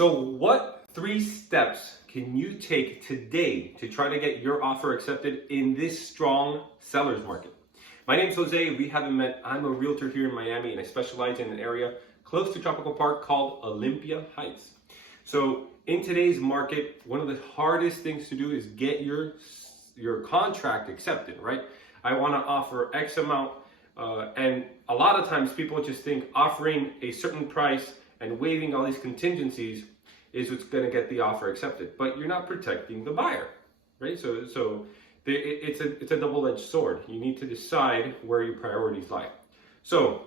So what 3 steps can you take today to try to get your offer accepted in this strong seller's market? My name's Jose. We haven't met. I'm a realtor here in Miami, and I specialize in an area close to Tropical Park called Olympia Heights. So in today's market, one of the hardest things to do is get your contract accepted, right? I want to offer X amount, and a lot of times people just think offering a certain price and waiving all these contingencies is what's going to get the offer accepted, but you're not protecting the buyer, right? So it's a double-edged sword. You need to decide where your priorities lie. So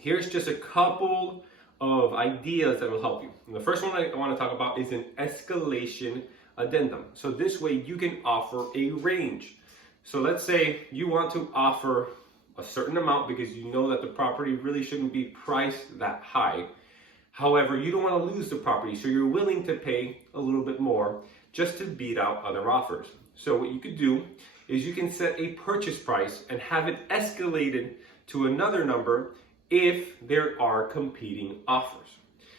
here's just a couple of ideas that will help you. And the first one I want to talk about is an escalation addendum. So this way you can offer a range. So let's say you want to offer a certain amount because you know that the property really shouldn't be priced that high. However, you don't want to lose the property, so you're willing to pay a little bit more just to beat out other offers. So what you could do is you can set a purchase price and have it escalated to another number if there are competing offers.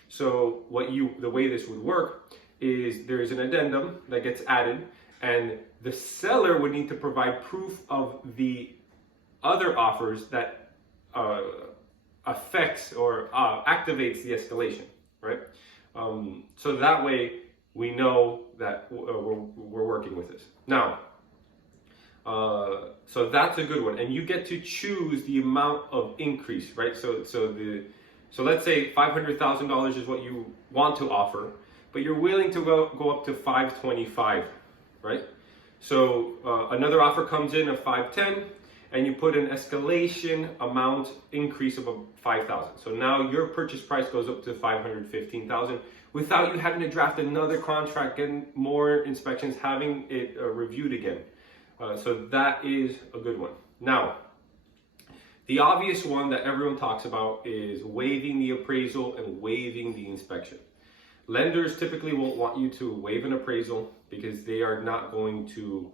So the way this would work is there is an addendum that gets added, and the seller would need to provide proof of the other offers that affects or activates the escalation, right? So that way we know that we're working with this. Now, so that's a good one, and you get to choose the amount of increase, right? So let's say $500,000 is what you want to offer, but you're willing to go up to 525, right? So another offer comes in of 510. And you put an escalation amount increase of 5,000. So now your purchase price goes up to 515,000 without you having to draft another contract, getting more inspections, having it reviewed again. So that is a good one. Now, the obvious one that everyone talks about is waiving the appraisal and waiving the inspection. Lenders typically won't want you to waive an appraisal because they are not going to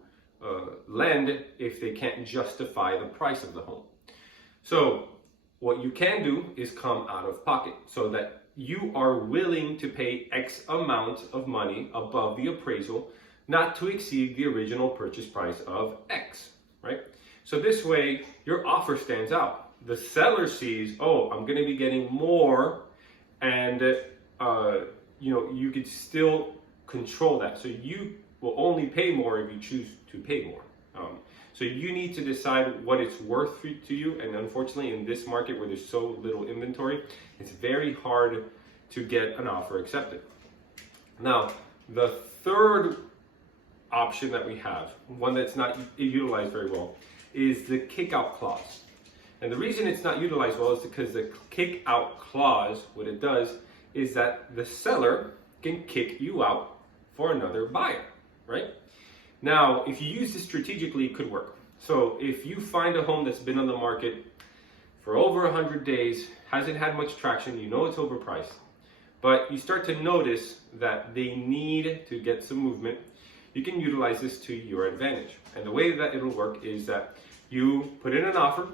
lend if they can't justify the price of the home. So what you can do is come out of pocket so that you are willing to pay X amount of money above the appraisal, not to exceed the original purchase price of X, right? So this way your offer stands out. The seller sees, oh, I'm going to be getting more, and you could still control that. So you will only pay more if you choose to pay more. So you need to decide what it's worth to you, and unfortunately in this market where there's so little inventory, it's very hard to get an offer accepted. Now, the third option that we have, one that's not utilized very well, is the kick-out clause. And the reason it's not utilized well is because the kick-out clause, what it does is that the seller can kick you out for another buyer, right? Now, if you use this strategically, it could work. So if you find a home that's been on the market for over 100 days, hasn't had much traction, you know it's overpriced, but you start to notice that they need to get some movement, you can utilize this to your advantage. And the way that it'll work is that you put in an offer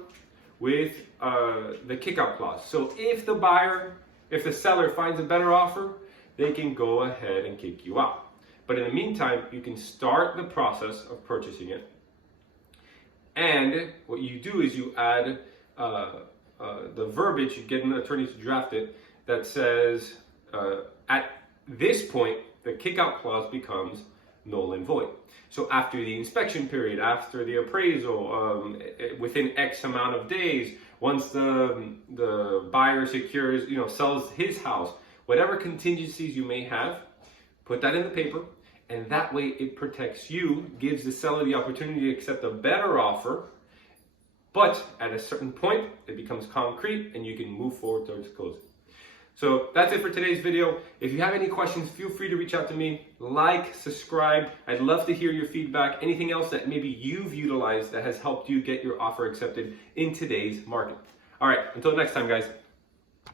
with the kick-out clause. So if the seller finds a better offer, they can go ahead and kick you out. But in the meantime, you can start the process of purchasing it. And what you do is you add the verbiage, you get an attorney to draft it, that says at this point, the kick-out clause becomes null and void. So after the inspection period, after the appraisal, within X amount of days, once the buyer secures, sells his house, whatever contingencies you may have, put that in the paper. And that way it protects you, gives the seller the opportunity to accept a better offer, but at a certain point, it becomes concrete and you can move forward towards closing. So that's it for today's video. If you have any questions, feel free to reach out to me. Like, subscribe. I'd love to hear your feedback. Anything else that maybe you've utilized that has helped you get your offer accepted in today's market. All right, until next time, guys.